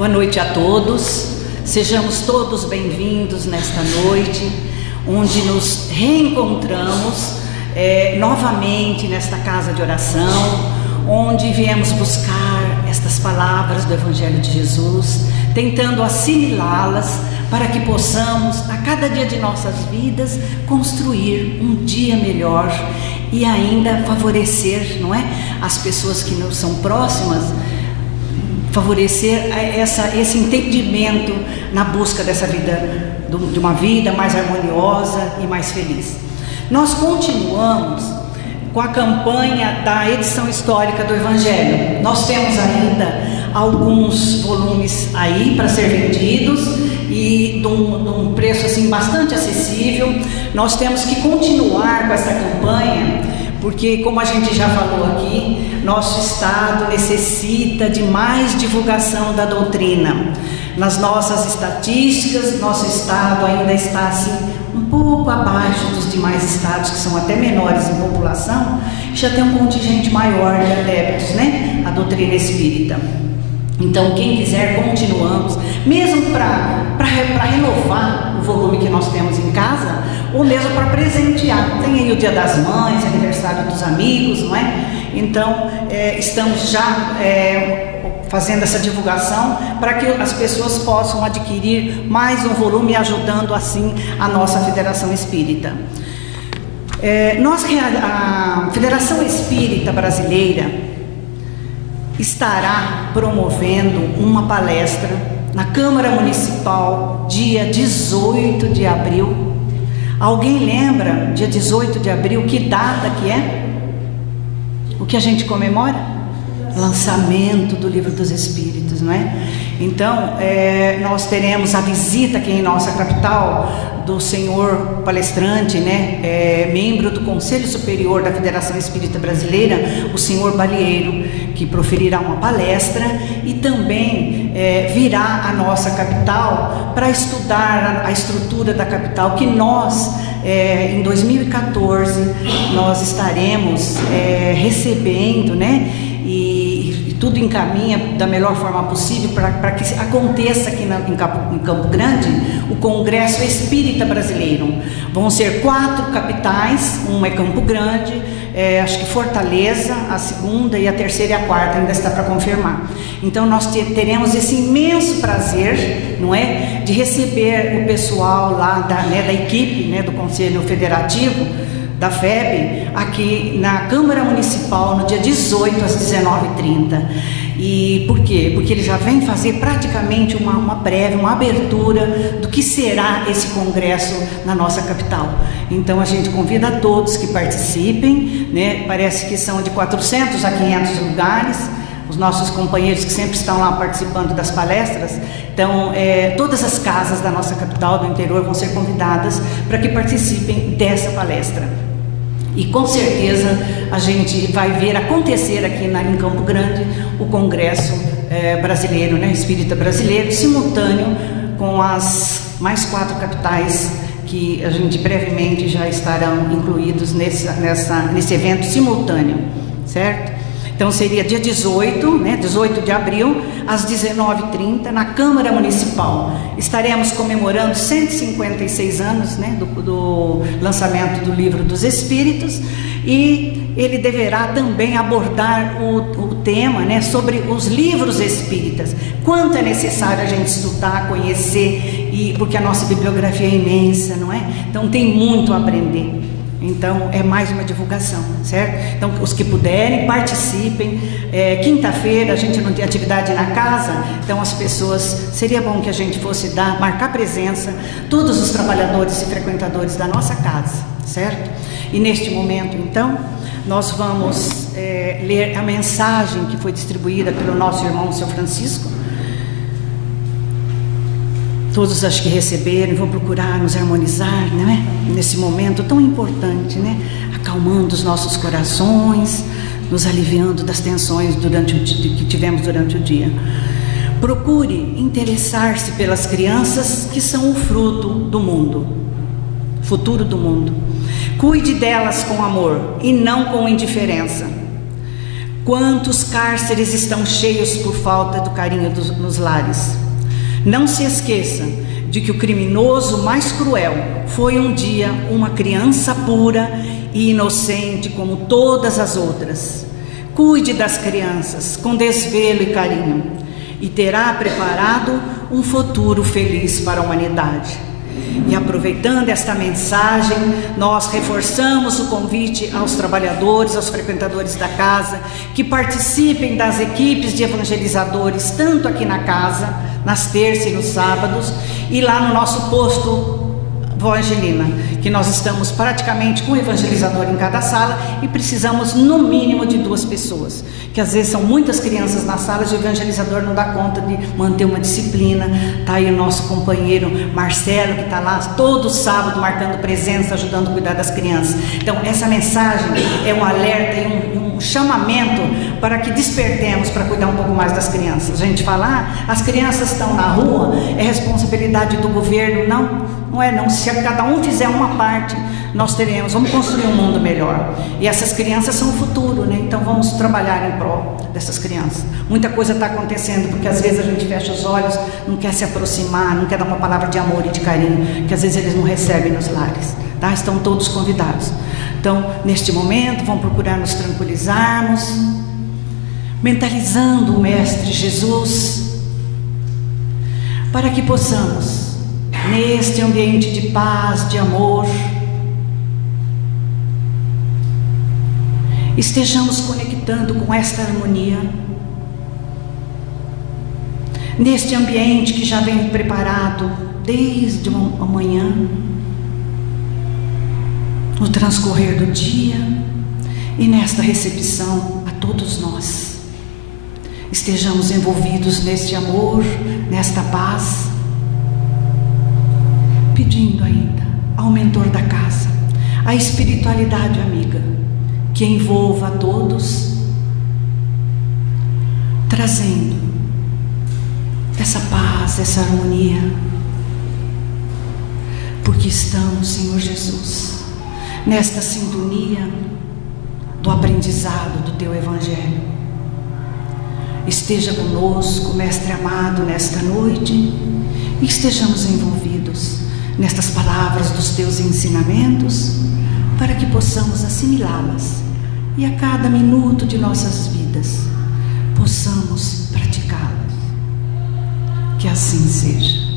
Boa noite a todos, sejamos todos bem-vindos nesta noite, onde nos reencontramos novamente nesta casa de oração, onde viemos buscar estas palavras do Evangelho de Jesus, tentando assimilá-las para que possamos, a cada dia de nossas vidas, construir um dia melhor e ainda favorecer, não é, as pessoas que nos são próximas, favorecer esse entendimento na busca dessa vida, de uma vida mais harmoniosa e mais feliz. Nós continuamos com a campanha da edição histórica do Evangelho. Nós temos ainda alguns volumes aí para ser vendidos e de um preço assim bastante acessível. Nós temos que continuar com essa campanha, porque, como a gente já falou aqui, nosso Estado necessita de mais divulgação da doutrina. Nas nossas estatísticas, nosso Estado ainda está assim um pouco abaixo dos demais estados, que são até menores em população, já tem um contingente maior de adeptos, né, à doutrina espírita. Então, quem quiser, continuamos, mesmo para renovar o volume que nós temos em casa, ou mesmo para presentear. Tem aí o Dia das Mães, aniversário dos amigos, não é? Então, estamos já fazendo essa divulgação para que as pessoas possam adquirir mais um volume, ajudando assim a nossa Federação Espírita. A Federação Espírita Brasileira estará promovendo uma palestra na Câmara Municipal, dia 18 de abril. Alguém lembra, dia 18 de abril, que data que é? O que a gente comemora? Lançamento do Livro dos Espíritos, não é? Então, nós teremos a visita aqui em nossa capital do senhor palestrante, né, membro do Conselho Superior da Federação Espírita Brasileira, o senhor Balieiro, que proferirá uma palestra e também virá à nossa capital para estudar a estrutura da capital, que nós, em 2014, nós estaremos recebendo, né, e tudo encaminha da melhor forma possível para que aconteça aqui em Campo Grande o Congresso Espírita Brasileiro. Vão ser 4 capitais, uma é Campo Grande, acho que Fortaleza, a segunda, e a terceira e a quarta ainda está para confirmar. Então nós teremos esse imenso prazer, não é, de receber o pessoal lá da equipe, né, do Conselho Federativo da FEB, aqui na Câmara Municipal, no dia 18 às 19h30. E por quê? Porque ele já vem fazer praticamente uma prévia, uma abertura do que será esse congresso na nossa capital. Então a gente convida a todos que participem, né? Parece que são de 400 a 500 lugares, os nossos companheiros que sempre estão lá participando das palestras. Então, todas as casas da nossa capital, do interior, vão ser convidadas para que participem dessa palestra. E com certeza a gente vai ver acontecer aqui em Campo Grande o Congresso Brasileiro, né, Espírita Brasileiro, simultâneo com as mais 4 capitais que a gente brevemente já estarão incluídos nesse evento simultâneo, certo? Então seria dia 18, né, 18 de abril, às 19h30, na Câmara Municipal. Estaremos comemorando 156 anos, né, do lançamento do Livro dos Espíritos, e ele deverá também abordar o tema, né, sobre os livros espíritas. Quanto é necessário a gente estudar, conhecer, porque a nossa bibliografia é imensa, não é? Então tem muito a aprender. Então é mais uma divulgação, certo? Então os que puderem, participem. Quinta-feira a gente não tem atividade na casa, então as pessoas, seria bom que a gente fosse marcar presença, todos os trabalhadores e frequentadores da nossa casa, certo? E neste momento então nós vamos ler a mensagem que foi distribuída pelo nosso irmão, o seu Francisco. Todos acho que receberam, vão procurar nos harmonizar, não é? Nesse momento tão importante, né? Acalmando os nossos corações, nos aliviando das tensões que tivemos durante o dia. Procure interessar-se pelas crianças que são o fruto do mundo, futuro do mundo. Cuide delas com amor e não com indiferença. Quantos cárceres estão cheios por falta carinho nos lares. Não se esqueça de que o criminoso mais cruel foi um dia uma criança pura e inocente como todas as outras. Cuide das crianças com desvelo e carinho e terá preparado um futuro feliz para a humanidade. E aproveitando esta mensagem, nós reforçamos o convite aos trabalhadores, aos frequentadores da casa, que participem das equipes de evangelizadores, tanto aqui na casa, nas terças e nos sábados, e lá no nosso posto Vó Angelina, que nós estamos praticamente com um evangelizador em cada sala e precisamos no mínimo de 2 pessoas, que às vezes são muitas crianças nas salas e o evangelizador não dá conta de manter uma disciplina. Está aí o nosso companheiro Marcelo, que está lá todo sábado marcando presença, ajudando a cuidar das crianças. Então essa mensagem é um alerta e um chamamento para que despertemos para cuidar um pouco mais das crianças. A gente fala, as crianças estão na rua, é responsabilidade do governo. Não é não. Se cada um fizer uma parte, nós vamos construir um mundo melhor. E essas crianças são o futuro, né? Então vamos trabalhar em prol dessas crianças. Muita coisa está acontecendo, porque às vezes a gente fecha os olhos, não quer se aproximar, não quer dar uma palavra de amor e de carinho, que às vezes eles não recebem nos lares, tá? Estão todos convidados. Então, neste momento, vamos procurar nos tranquilizarmos, mentalizando o Mestre Jesus, para que possamos, neste ambiente de paz, de amor, estejamos conectando com esta harmonia, neste ambiente que já vem preparado desde a manhã, no transcorrer do dia e nesta recepção a todos nós. Estejamos envolvidos neste amor, nesta paz, pedindo ainda ao mentor da casa, a espiritualidade amiga, que envolva a todos, trazendo essa paz, essa harmonia, porque estamos, Senhor Jesus, nesta sintonia do aprendizado do Teu Evangelho. Esteja conosco, Mestre amado, nesta noite, e estejamos envolvidos nestas palavras dos Teus ensinamentos, para que possamos assimilá-las e a cada minuto de nossas vidas possamos praticá-las. Que assim seja.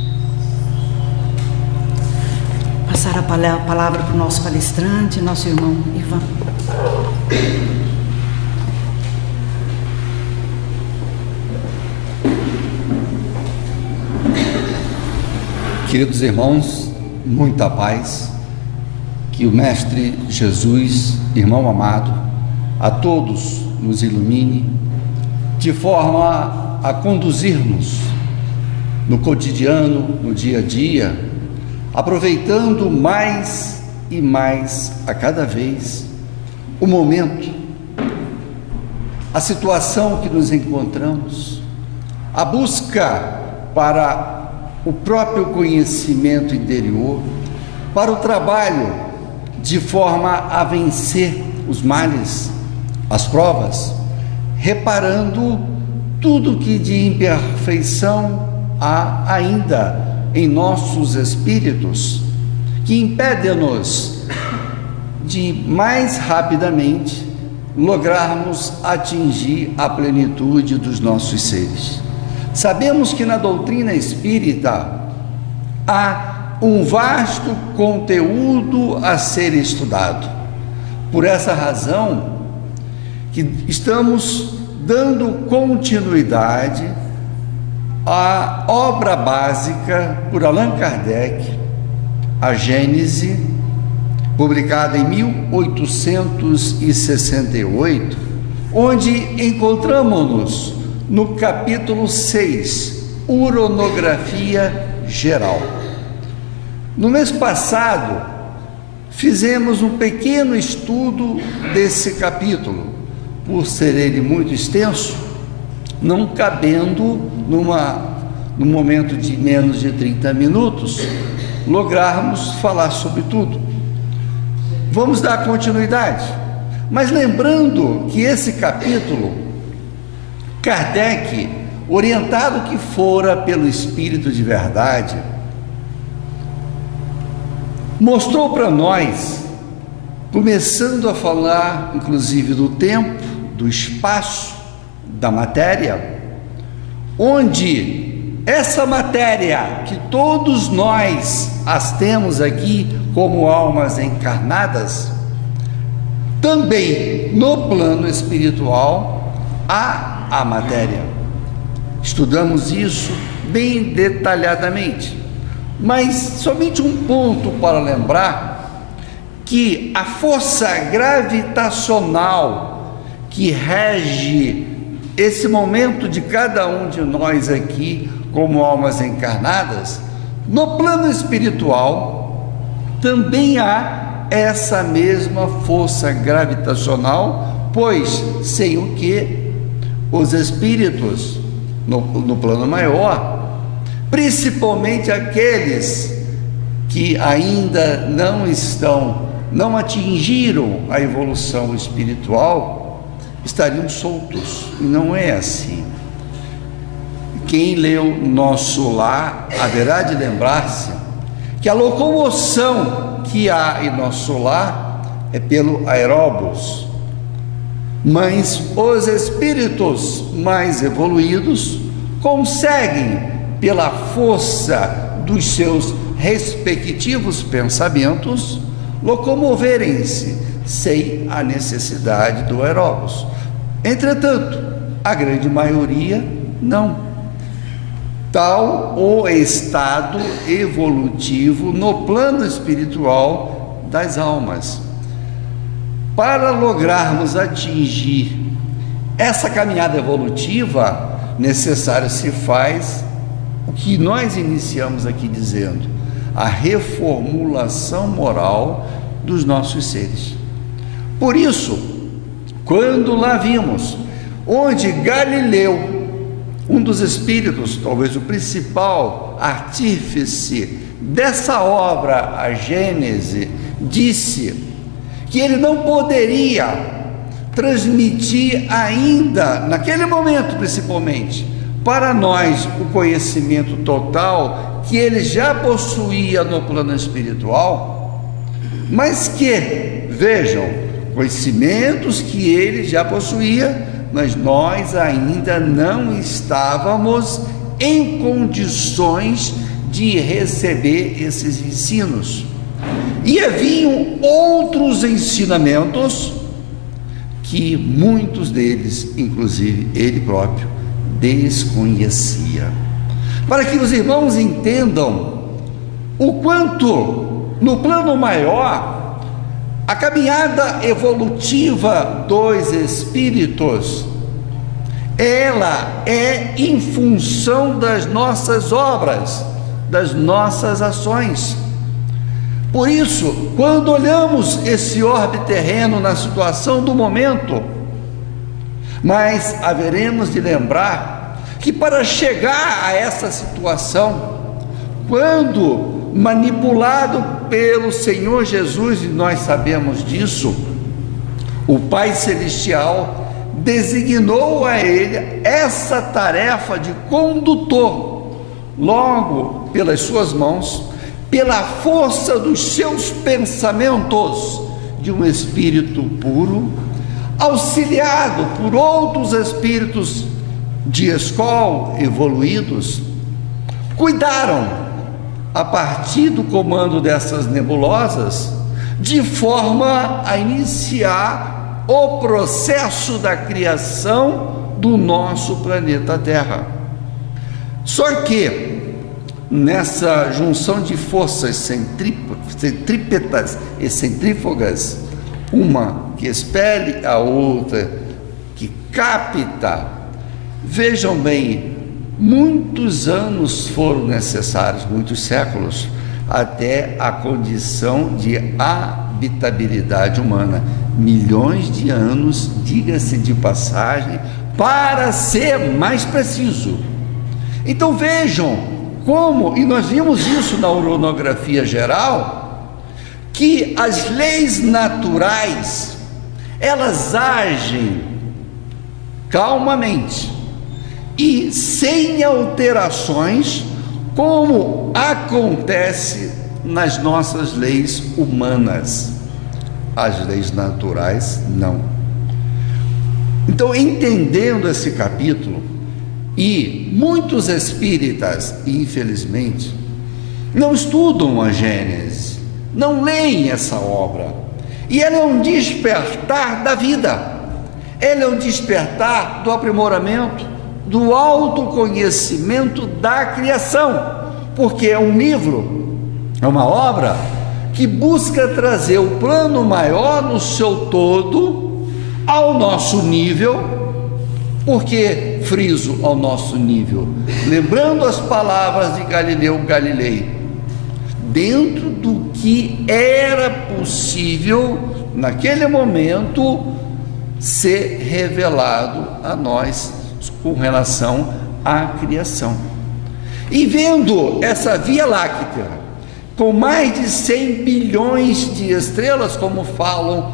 Passar a palavra para o nosso palestrante, nosso irmão Ivan. Queridos irmãos, muita paz, que o Mestre Jesus, irmão amado, a todos nos ilumine, de forma a conduzir-nos no cotidiano, no dia a dia, aproveitando mais e mais a cada vez o momento, a situação que nos encontramos, a busca para o próprio conhecimento interior, para o trabalho de forma a vencer os males, as provas, reparando tudo que de imperfeição há ainda em nossos espíritos, que impedem-nos de mais rapidamente lograrmos atingir a plenitude dos nossos seres. Sabemos que na doutrina espírita há um vasto conteúdo a ser estudado. Por essa razão que estamos dando continuidade à obra básica por Allan Kardec, a Gênese, publicada em 1868, onde encontramos-nos no capítulo 6, Uronografia Geral. No mês passado, fizemos um pequeno estudo desse capítulo, por ser ele muito extenso, não cabendo num momento de menos de 30 minutos, lograrmos falar sobre tudo. Vamos dar continuidade, mas lembrando que esse capítulo, Kardec orientado que fora pelo Espírito de verdade, mostrou para nós, começando a falar inclusive do tempo, do espaço, da matéria, onde essa matéria que todos nós as temos aqui como almas encarnadas, também no plano espiritual há a matéria. Estudamos isso bem detalhadamente, mas somente um ponto para lembrar: que a força gravitacional que rege esse momento de cada um de nós aqui como almas encarnadas, no plano espiritual também há essa mesma força gravitacional, pois sem o que os espíritos no plano maior, principalmente aqueles que ainda não atingiram a evolução espiritual, estariam soltos, e não é assim. Quem leu Nosso Lar haverá de lembrar-se que a locomoção que há em nosso lar é pelo aeróbus, mas os espíritos mais evoluídos conseguem, pela força dos seus respectivos pensamentos, locomoverem-se sem a necessidade do aeróbus. Entretanto, a grande maioria não. Tal o estado evolutivo no plano espiritual das almas. Para lograrmos atingir essa caminhada evolutiva, necessário se faz o que nós iniciamos aqui dizendo: a reformulação moral dos nossos seres. Por isso, quando lá vimos onde Galileu, um dos espíritos, talvez o principal artífice dessa obra, a Gênese, disse que ele não poderia transmitir ainda, naquele momento principalmente, para nós o conhecimento total que ele já possuía no plano espiritual, mas que, vejam, conhecimentos que ele já possuía, mas nós ainda não estávamos em condições de receber esses ensinos. E haviam outros ensinamentos que muitos deles, inclusive ele próprio, desconhecia. Para que os irmãos entendam o quanto no plano maior a caminhada evolutiva dos espíritos, ela é em função das nossas obras, das nossas ações. Por isso, quando olhamos esse orbe terreno na situação do momento, mas haveremos de lembrar que para chegar a essa situação, quando manipulado pelo Senhor Jesus, e nós sabemos disso, o Pai Celestial designou a ele essa tarefa de condutor, logo pelas suas mãos, pela força dos seus pensamentos, de um espírito puro, auxiliado por outros espíritos de escola evoluídos, cuidaram, a partir do comando dessas nebulosas, de forma a iniciar o processo da criação do nosso planeta Terra. Só que nessa junção de forças centrípetas e centrífugas, uma que expele, a outra que capta, vejam bem, muitos anos foram necessários, muitos séculos, até a condição de habitabilidade humana. Milhões de anos, diga-se de passagem, para ser mais preciso. Então vejam como, e nós vimos isso na uronografia geral, que as leis naturais, elas agem calmamente, e sem alterações, como acontece nas nossas leis humanas. As leis naturais não. Então, entendendo esse capítulo, e muitos espíritas, infelizmente, não estudam a Gênesis, não leem essa obra, e ela é um despertar da vida, ela é um despertar do aprimoramento, do autoconhecimento da criação, porque é um livro, é uma obra que busca trazer o plano maior no seu todo ao nosso nível. Por que friso ao nosso nível? Lembrando as palavras de Galileu Galilei, dentro do que era possível naquele momento ser revelado a nós com relação à criação. E vendo essa Via Láctea com mais de 100 bilhões de estrelas, como falam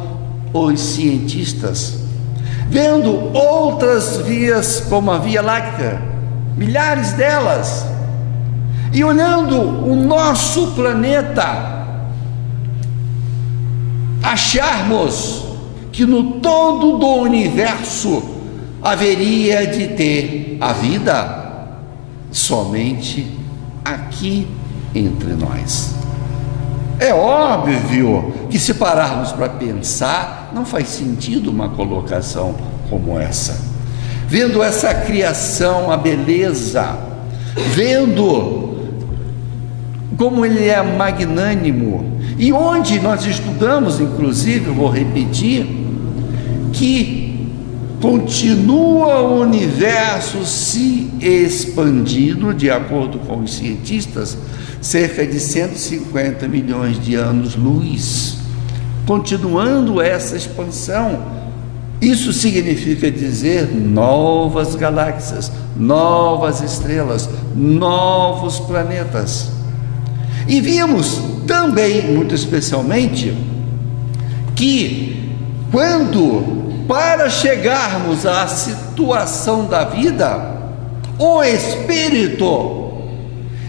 os cientistas, vendo outras vias como a Via Láctea, milhares delas, e olhando o nosso planeta, acharmos que no todo do universo haveria de ter a vida somente aqui entre nós. É óbvio que, se pararmos para pensar, não faz sentido uma colocação como essa. Vendo essa criação, a beleza, vendo como ele é magnânimo, e onde nós estudamos, inclusive, vou repetir, que continua o universo se expandindo, de acordo com os cientistas, cerca de 150 milhões de anos-luz, continuando essa expansão. Isso significa dizer novas galáxias, novas estrelas, novos planetas. E vimos também, muito especialmente, que para chegarmos à situação da vida, o Espírito,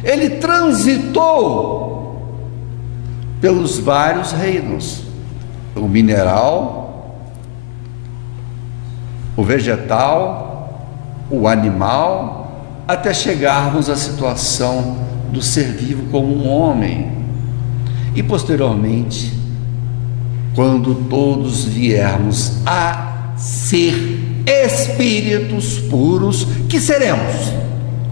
ele transitou pelos vários reinos, o mineral, o vegetal, o animal, até chegarmos à situação do ser vivo como um homem. E posteriormente, quando todos viermos a ser espíritos puros, que seremos.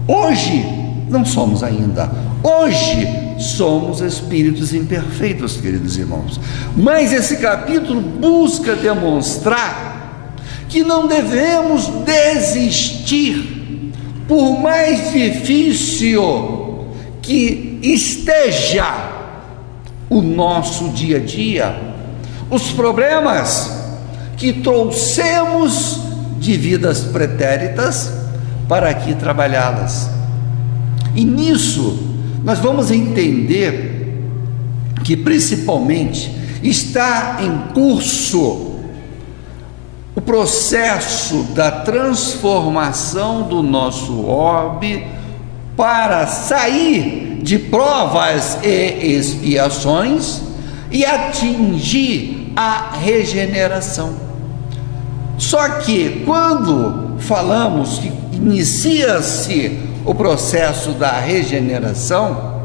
Hoje não somos ainda. Hoje somos espíritos imperfeitos, queridos irmãos. Mas esse capítulo busca demonstrar que não devemos desistir, por mais difícil que esteja o nosso dia a dia, os problemas que trouxemos de vidas pretéritas para aqui trabalhá-las. E nisso nós vamos entender que principalmente está em curso o processo da transformação do nosso orbe para sair de provas e expiações e atingir a regeneração. Só que quando falamos que inicia-se o processo da regeneração,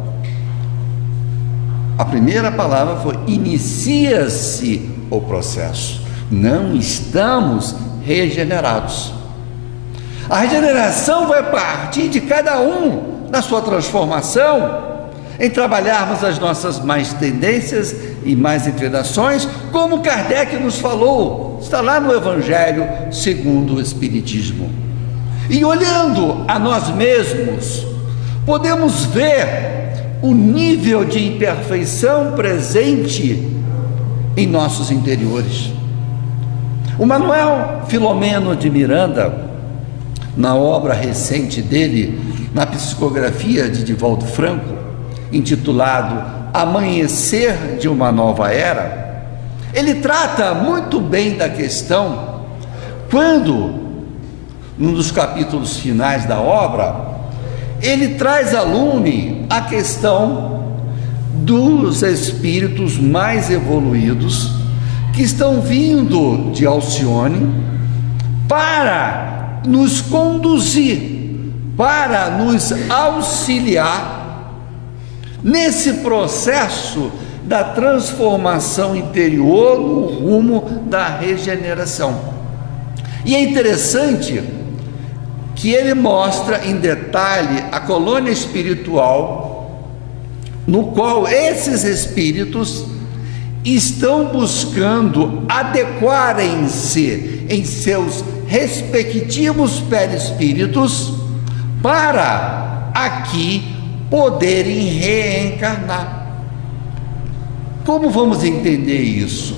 a primeira palavra foi: inicia-se o processo. Não estamos regenerados. A regeneração vai partir de cada um na sua transformação, em trabalharmos as nossas mais tendências e mais inclinações, como Kardec nos falou, está lá no Evangelho segundo o Espiritismo. E olhando a nós mesmos, podemos ver o nível de imperfeição presente em nossos interiores. O Manuel Filomeno de Miranda, na obra recente dele, na psicografia de Divaldo Franco, intitulado Amanhecer de uma Nova Era, ele trata muito bem da questão quando num dos capítulos finais da obra, ele traz à lume a questão dos espíritos mais evoluídos que estão vindo de Alcione para nos conduzir, para nos auxiliar nesse processo da transformação interior no rumo da regeneração. E é interessante que ele mostra em detalhe a colônia espiritual no qual esses espíritos estão buscando adequarem-se em seus respectivos perispíritos para aqui poderem reencarnar. Como vamos entender isso?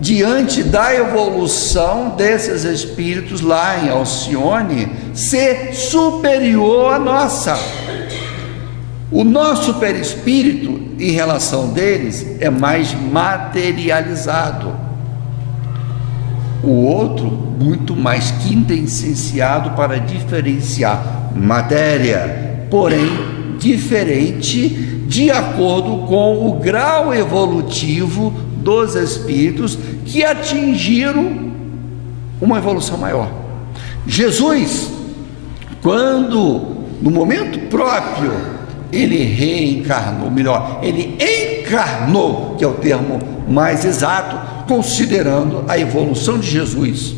Diante da evolução desses espíritos lá em Alcione ser superior à nossa. O nosso perispírito, em relação deles, é mais materializado. O outro, muito mais quintessenciado para diferenciar matéria, porém diferente de acordo com o grau evolutivo dos espíritos que atingiram uma evolução maior. Jesus, quando no momento próprio ele reencarnou, melhor, ele encarnou, que é o termo mais exato, considerando a evolução de Jesus,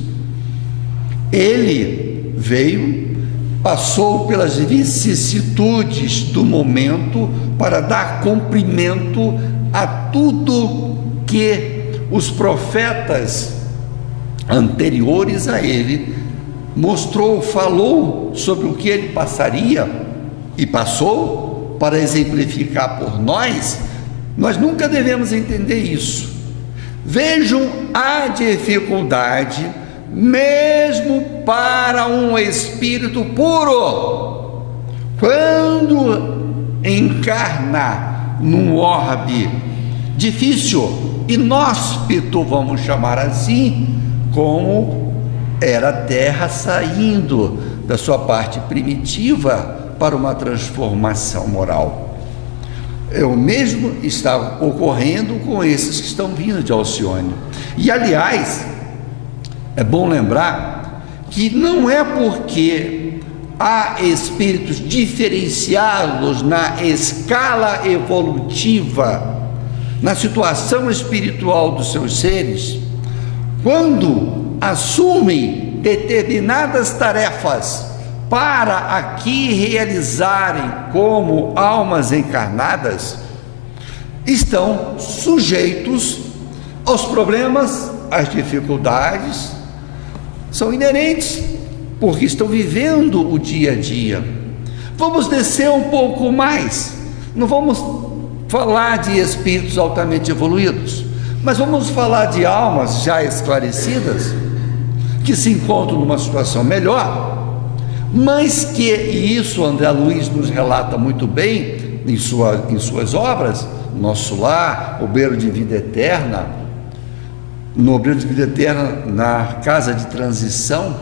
ele veio, passou pelas vicissitudes do momento para dar cumprimento a tudo que os profetas anteriores a ele mostrou, falou sobre o que ele passaria e passou para exemplificar por nós. Nós nunca devemos entender isso. Vejam a dificuldade, mesmo para um espírito puro, quando encarna num orbe difícil, inóspito, vamos chamar assim, como era a Terra saindo da sua parte primitiva para uma transformação moral. O mesmo está ocorrendo com esses que estão vindo de Alcione. E aliás, é bom lembrar que não é porque há espíritos diferenciados na escala evolutiva, na situação espiritual dos seus seres, quando assumem determinadas tarefas para aqui realizarem como almas encarnadas, estão sujeitos aos problemas, às dificuldades, são inerentes, porque estão vivendo o dia a dia. Vamos descer um pouco mais, não vamos falar de espíritos altamente evoluídos, mas vamos falar de almas já esclarecidas, que se encontram numa situação melhor, mas que, e isso André Luiz nos relata muito bem em suas obras, Nosso Lar, Obreiro de Vida Eterna, no Obreiro de Vida Eterna, na casa de transição,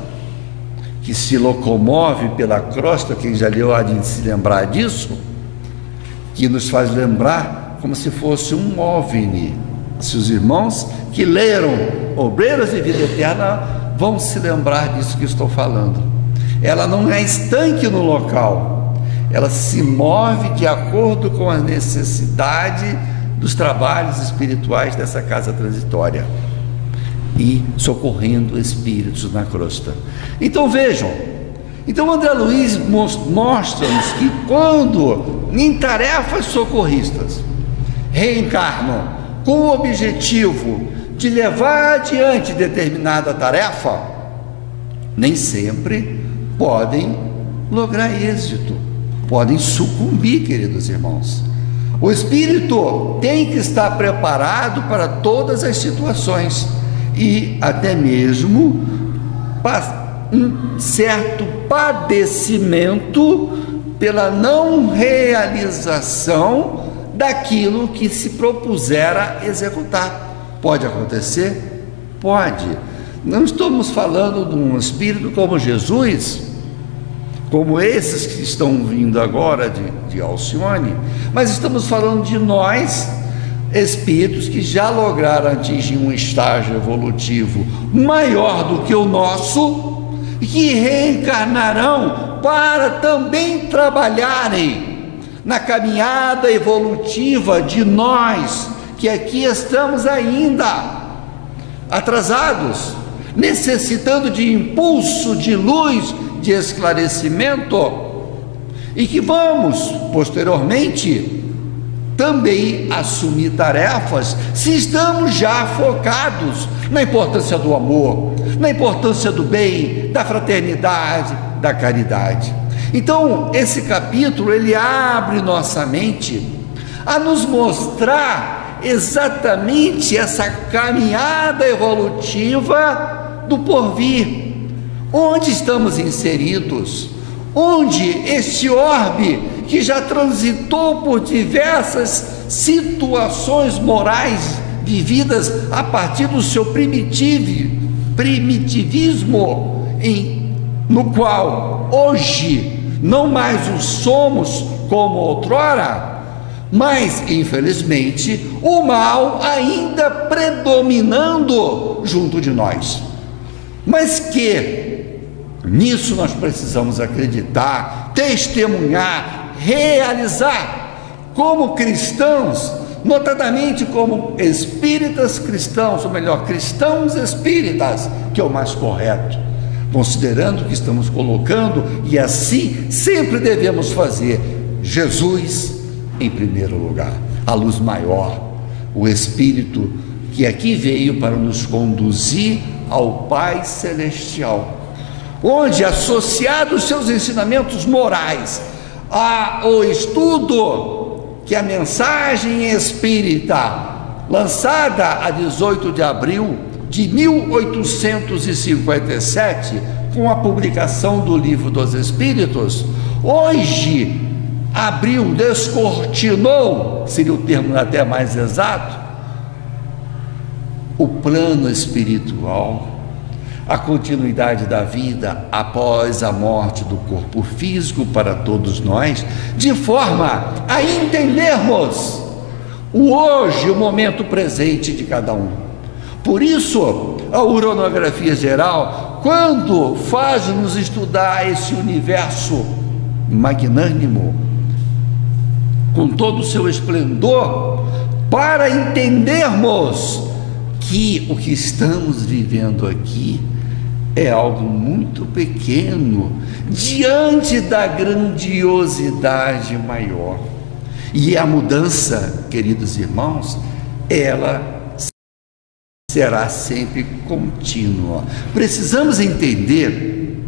que se locomove pela crosta, quem já leu há de se lembrar disso, que nos faz lembrar como se fosse um OVNI. Se os irmãos que leram Obreiros de Vida Eterna vão se lembrar disso que estou falando. Ela não é estanque no local, ela se move de acordo com a necessidade dos trabalhos espirituais dessa casa transitória e socorrendo espíritos na crosta. Então vejam, então André Luiz mostra-nos que quando em tarefas socorristas reencarnam com o objetivo de levar adiante determinada tarefa, nem sempre podem lograr êxito, podem sucumbir, queridos irmãos. O espírito tem que estar preparado para todas as situações e até mesmo um certo padecimento pela não realização daquilo que se propusera executar. Pode acontecer? Pode. Não estamos falando de um espírito como Jesus, como esses que estão vindo agora de Alcione, mas estamos falando de nós, espíritos que já lograram atingir um estágio evolutivo maior do que o nosso e que reencarnarão para também trabalharem na caminhada evolutiva de nós, que aqui estamos ainda atrasados, necessitando de impulso, de luz, de esclarecimento, e que vamos posteriormente também assumir tarefas, se estamos já focados na importância do amor, na importância do bem, da fraternidade, da caridade. Então, esse capítulo, ele abre nossa mente a nos mostrar exatamente essa caminhada evolutiva do porvir. Onde estamos inseridos? Onde este orbe que já transitou por diversas situações morais vividas a partir do seu primitivismo, no qual hoje não mais o somos como outrora, mas infelizmente o mal ainda predominando junto de nós, mas que nisso nós precisamos acreditar, testemunhar, realizar como cristãos, notadamente como espíritas cristãos, ou melhor, cristãos espíritas, que é o mais correto, considerando que estamos colocando, e assim sempre devemos fazer, Jesus em primeiro lugar, a luz maior, o Espírito que aqui veio para nos conduzir ao Pai Celestial, onde, associado aos seus ensinamentos morais, ao estudo que a mensagem espírita, lançada a 18 de abril de 1857, com a publicação do Livro dos Espíritos, hoje abriu, descortinou, seria o termo até mais exato, o plano espiritual, a continuidade da vida após a morte do corpo físico para todos nós, de forma a entendermos o hoje, o momento presente de cada um. Por isso, a uranografia geral, quando faz-nos estudar esse universo magnânimo, com todo o seu esplendor, para entendermos que o que estamos vivendo aqui é algo muito pequeno diante da grandiosidade maior. E a mudança, queridos irmãos, ela será sempre contínua. Precisamos entender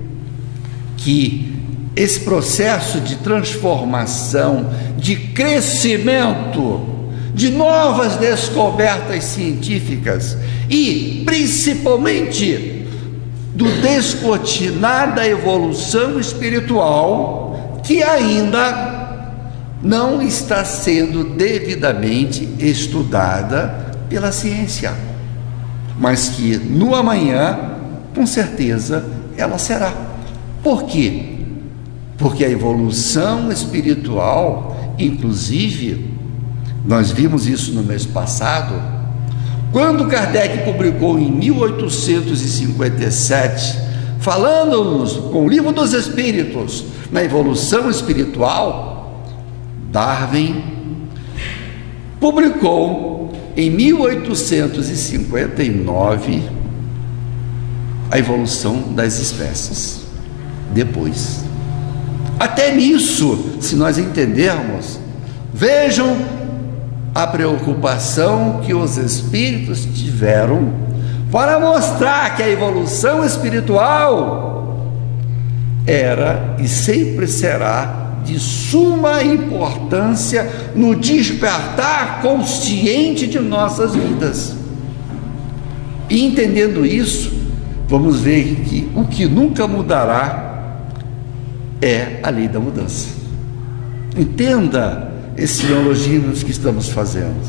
que esse processo de transformação, de crescimento, de novas descobertas científicas e principalmente do descortinar da evolução espiritual, que ainda não está sendo devidamente estudada pela ciência, mas que no amanhã, com certeza, ela será. Por quê? Porque a evolução espiritual, inclusive, nós vimos isso no mês passado, quando Kardec publicou em 1857, falando-nos com o Livro dos Espíritos, na evolução espiritual, Darwin publicou em 1859 a evolução das espécies. Depois, até nisso, se nós entendermos, vejam a preocupação que os espíritos tiveram para mostrar que a evolução espiritual era e sempre será de suma importância no despertar consciente de nossas vidas. E entendendo isso, vamos ver que o que nunca mudará é a lei da mudança. Entenda esse neologismo que estamos fazendo.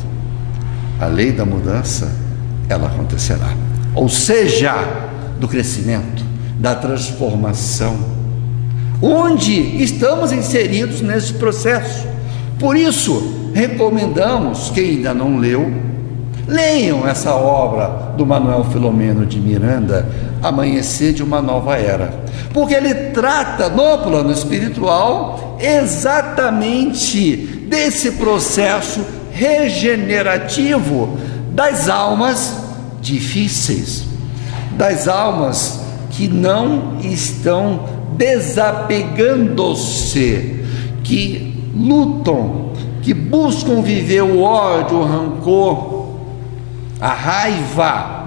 A lei da mudança, ela acontecerá. Ou seja, do crescimento, da transformação, onde estamos inseridos nesse processo. Por isso, recomendamos, quem ainda não leu, leiam essa obra do Manuel Filomeno de Miranda, Amanhecer de uma Nova Era, porque ele trata no plano espiritual exatamente desse processo regenerativo das almas difíceis, das almas que não estão desapegando-se, que lutam, que buscam viver o ódio, o rancor, a raiva.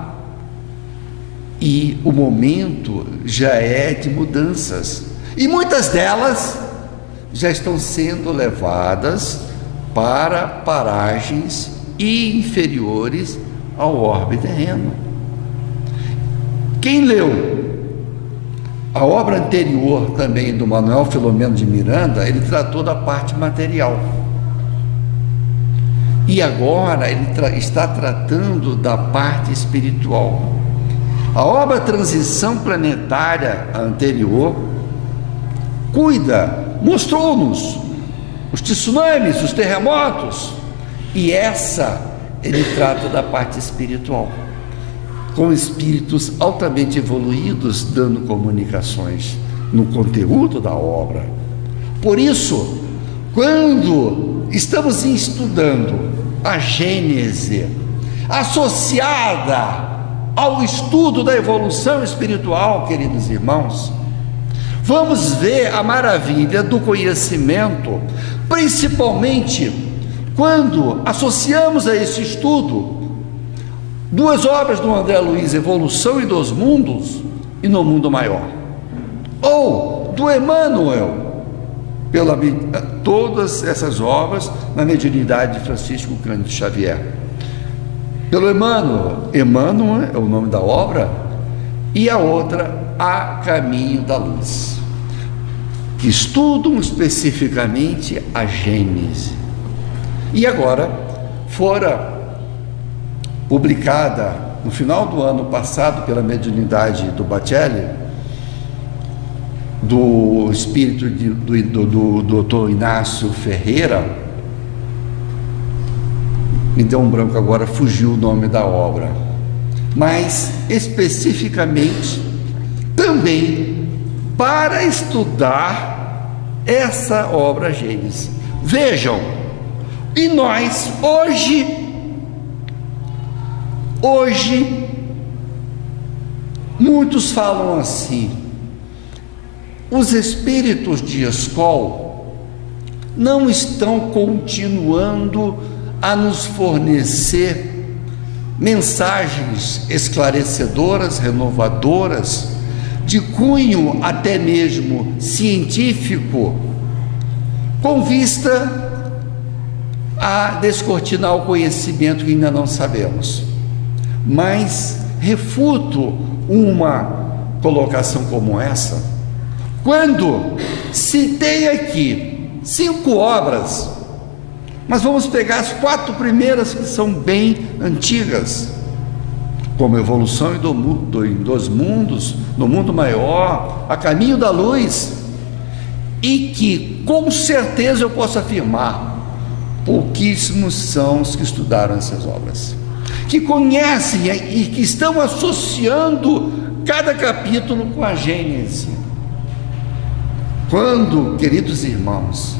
E o momento já é de mudanças, e muitas delas já estão sendo levadas para paragens inferiores ao orbe terreno. Quem leu a obra anterior também do Manuel Filomeno de Miranda, ele tratou da parte material. E agora ele está tratando da parte espiritual. A obra Transição Planetária anterior mostrou-nos os tsunamis, os terremotos, e essa ele trata da parte espiritual, com espíritos altamente evoluídos dando comunicações no conteúdo da obra. Por isso, quando estamos estudando a Gênese associada ao estudo da evolução espiritual, queridos irmãos, vamos ver a maravilha do conhecimento, principalmente quando associamos a esse estudo duas obras do André Luiz, Evolução e dos Mundos e No Mundo Maior, ou do Emmanuel, todas essas obras na mediunidade de Francisco Cândido Xavier. Pelo Emmanuel é o nome da obra, e a outra, A Caminho da Luz, que estudam especificamente a Gênese. E agora fora publicada no final do ano passado pela mediunidade do Bacelli, do espírito do Dr. Inácio Ferreira. Me deu um branco agora, fugiu o nome da obra, mas especificamente também para estudar essa obra Gênese. Vejam, e nós hoje muitos falam assim: os espíritos de escola não estão continuando a nos fornecer mensagens esclarecedoras, renovadoras, de cunho até mesmo científico, com vista a descortinar o conhecimento que ainda não sabemos. Mas refuto uma colocação como essa, quando se tem aqui 5 obras, mas vamos pegar as 4 primeiras que são bem antigas, como Evolução e dos Mundos, No Mundo Maior, A Caminho da Luz, e que com certeza eu posso afirmar, pouquíssimos são os que estudaram essas obras, que conhecem e que estão associando cada capítulo com a Gênese. Quando, queridos irmãos,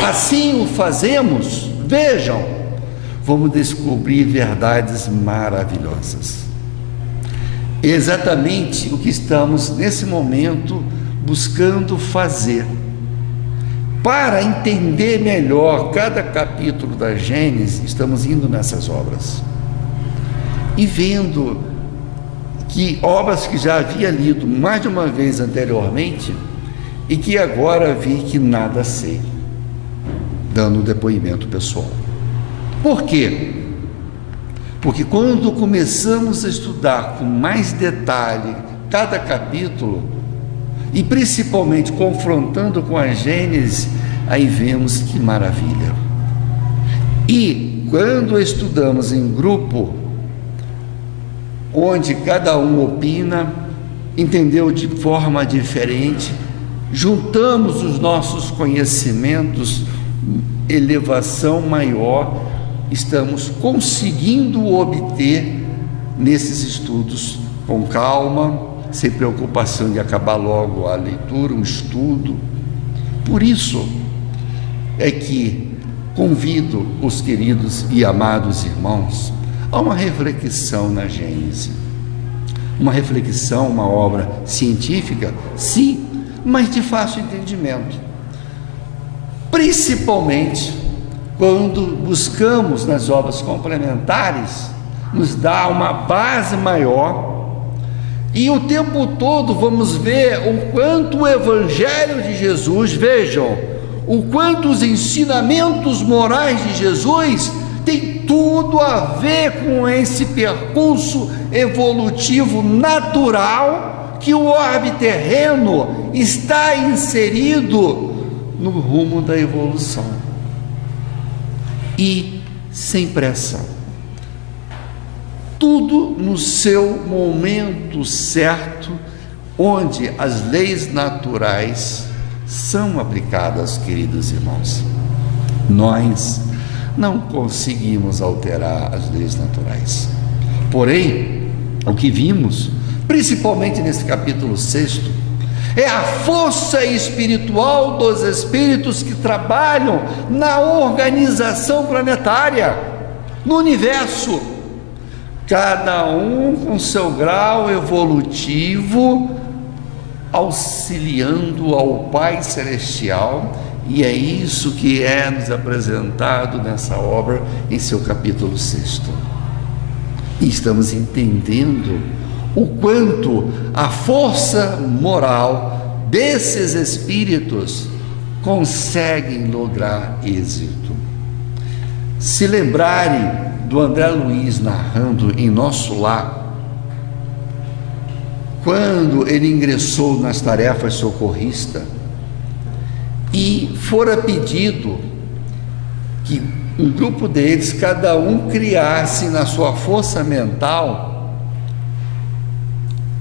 assim o fazemos, vejam, vamos descobrir verdades maravilhosas. Exatamente o que estamos nesse momento buscando fazer para entender melhor cada capítulo da Gênese. Estamos indo nessas obras e vendo que obras que já havia lido mais de uma vez anteriormente e que agora vi que nada sei, dando um depoimento pessoal. Por quê? Porque quando começamos a estudar com mais detalhe cada capítulo, e principalmente confrontando com a Gênese, aí vemos que maravilha. E quando estudamos em grupo, onde cada um opina, entendeu de forma diferente, juntamos os nossos conhecimentos, elevação maior, estamos conseguindo obter nesses estudos com calma, sem preocupação de acabar logo a leitura, o estudo. Por isso é que convido os queridos e amados irmãos a uma reflexão na Gênese. Uma reflexão, uma obra científica, sim, mas de fácil entendimento. Principalmente quando buscamos nas obras complementares, nos dá uma base maior, e o tempo todo vamos ver o quanto o Evangelho de Jesus, vejam, o quanto os ensinamentos morais de Jesus tem tudo a ver com esse percurso evolutivo natural que o orbe terreno está inserido no rumo da evolução. E sem pressa, tudo no seu momento certo, onde as leis naturais são aplicadas, queridos irmãos. Nós não conseguimos alterar as leis naturais. Porém, o que vimos, principalmente nesse capítulo 6, é a força espiritual dos espíritos que trabalham na organização planetária, no universo, cada um com seu grau evolutivo, auxiliando ao Pai Celestial, e é isso que é nos apresentado nessa obra em seu capítulo 6. E estamos entendendo o quanto a força moral desses espíritos conseguem lograr êxito. Se lembrarem do André Luiz narrando em Nosso Lar, quando ele ingressou nas tarefas socorristas e fora pedido que um grupo deles, cada um criasse na sua força mental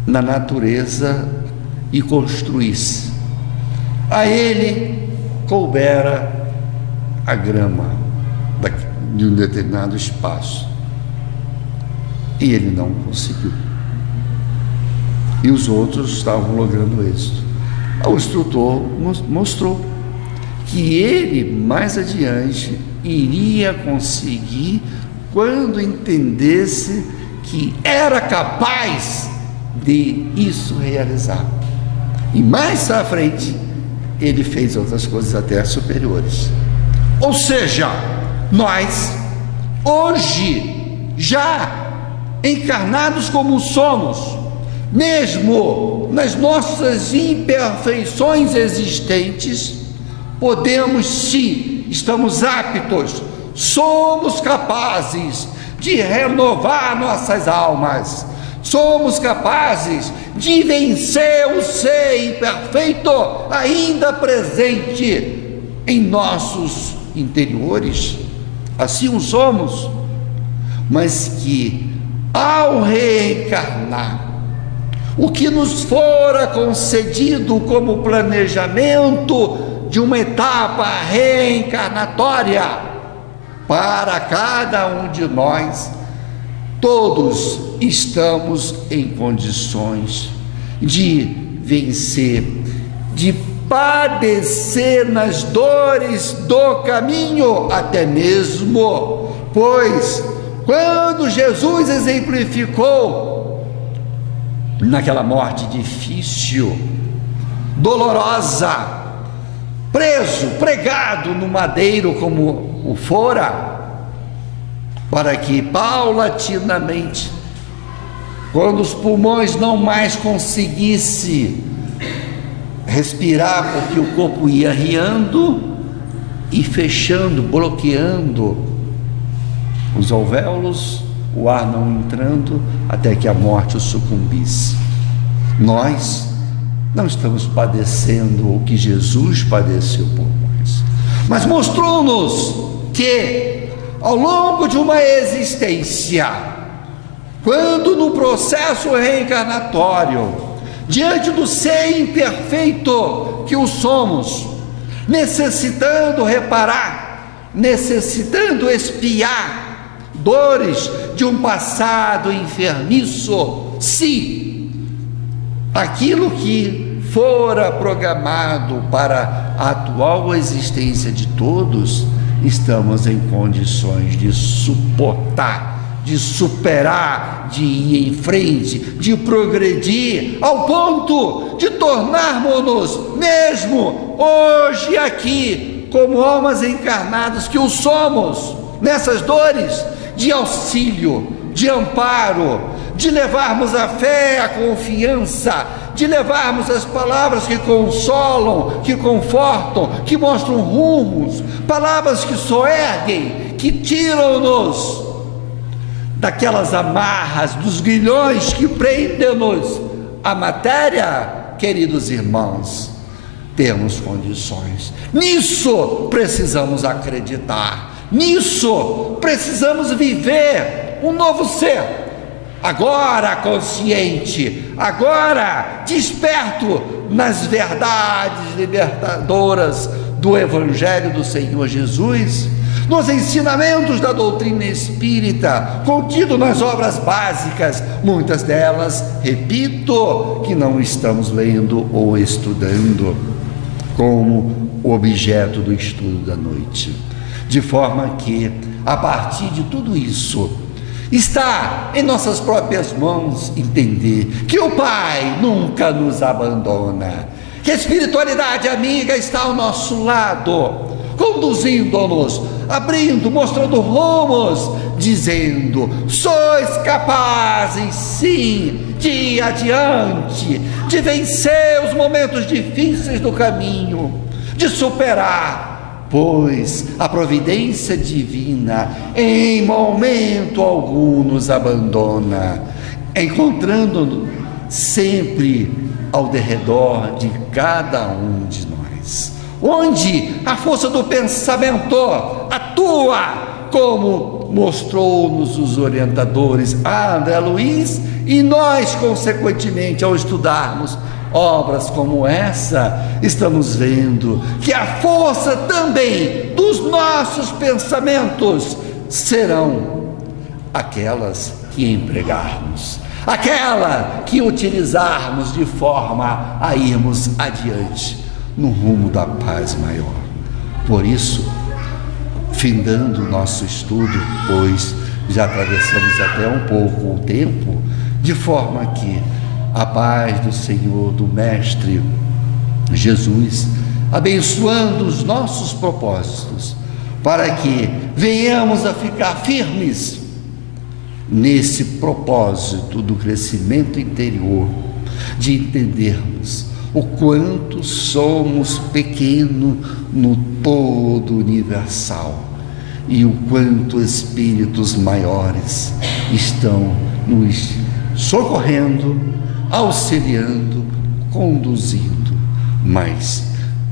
na natureza e construísse. A ele coubera a grama de um determinado espaço, e ele não conseguiu, e os outros estavam logrando êxito. O instrutor mostrou que ele mais adiante iria conseguir quando entendesse que era capaz de isso realizar. E mais à frente ele fez outras coisas até superiores. Ou seja, nós hoje, já encarnados como somos, mesmo nas nossas imperfeições existentes, podemos sim, estamos aptos, somos capazes de renovar nossas almas, somos capazes de vencer o ser imperfeito ainda presente em nossos interiores. Assim o somos, mas que ao reencarnar, o que nos fora concedido como planejamento de uma etapa reencarnatória para cada um de nós, todos estamos em condições de vencer, de padecer nas dores do caminho, até mesmo, pois quando Jesus exemplificou naquela morte difícil, dolorosa, preso, pregado no madeiro como o fora, para que paulatinamente, quando os pulmões não mais conseguissem respirar, porque o corpo ia riando e fechando, bloqueando os alvéolos, o ar não entrando, até que a morte o sucumbisse. Nós não estamos padecendo o que Jesus padeceu por nós, mas mostrou-nos que ao longo de uma existência, quando no processo reencarnatório diante do ser imperfeito que o somos, necessitando reparar, necessitando expiar dores de um passado enfermiço, se aquilo que fora programado para a atual existência de todos, estamos em condições de suportar, de superar, de ir em frente, de progredir, ao ponto de tornarmos-nos, mesmo hoje aqui, como almas encarnadas que o somos, nessas dores, de auxílio, de amparo, de levarmos a fé, a confiança, de levarmos as palavras que consolam, que confortam, que mostram rumos, palavras que soerguem, que tiram-nos daquelas amarras, dos grilhões que prendem-nos à matéria. Queridos irmãos, temos condições, nisso precisamos acreditar, nisso precisamos viver um novo ser, agora consciente, agora desperto nas verdades libertadoras do Evangelho do Senhor Jesus, nos ensinamentos da doutrina espírita, contido nas obras básicas, muitas delas, repito, que não estamos lendo ou estudando como objeto do estudo da noite, de forma que, a partir de tudo isso, está em nossas próprias mãos entender que o Pai nunca nos abandona, que a espiritualidade amiga está ao nosso lado, conduzindo-nos, abrindo, mostrando rumos, dizendo: sois capazes sim de ir adiante, de vencer os momentos difíceis do caminho, de superar, pois a providência divina em momento algum nos abandona, encontrando-nos sempre ao derredor de cada um de nós, onde a força do pensamento atua, como mostrou-nos os orientadores André Luiz, e nós, consequentemente, ao estudarmos obras como essa, estamos vendo que a força também dos nossos pensamentos serão aquelas que empregarmos, aquela que utilizarmos de forma a irmos adiante no rumo da paz maior. Por isso, findando o nosso estudo, pois já atravessamos até um pouco o tempo, de forma que a paz do Senhor, do Mestre Jesus, abençoando os nossos propósitos, para que venhamos a ficar firmes nesse propósito do crescimento interior, de entendermos o quanto somos pequenos no todo universal e o quanto espíritos maiores estão nos socorrendo, auxiliando, conduzindo, mas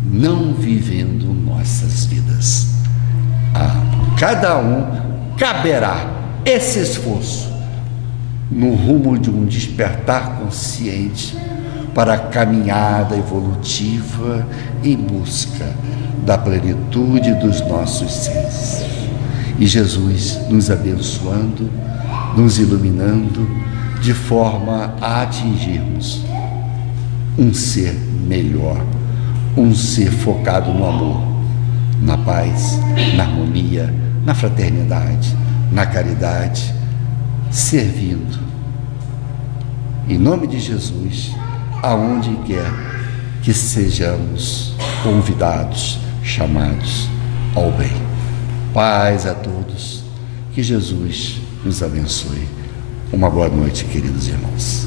não vivendo nossas vidas. A cada um caberá esse esforço no rumo de um despertar consciente para a caminhada evolutiva em busca da plenitude dos nossos seres. E Jesus nos abençoando, nos iluminando, de forma a atingirmos um ser melhor, um ser focado no amor, na paz, na harmonia, na fraternidade, na caridade, servindo, em nome de Jesus, aonde quer que sejamos convidados, chamados ao bem. Paz a todos, que Jesus nos abençoe. Uma boa noite, queridos irmãos.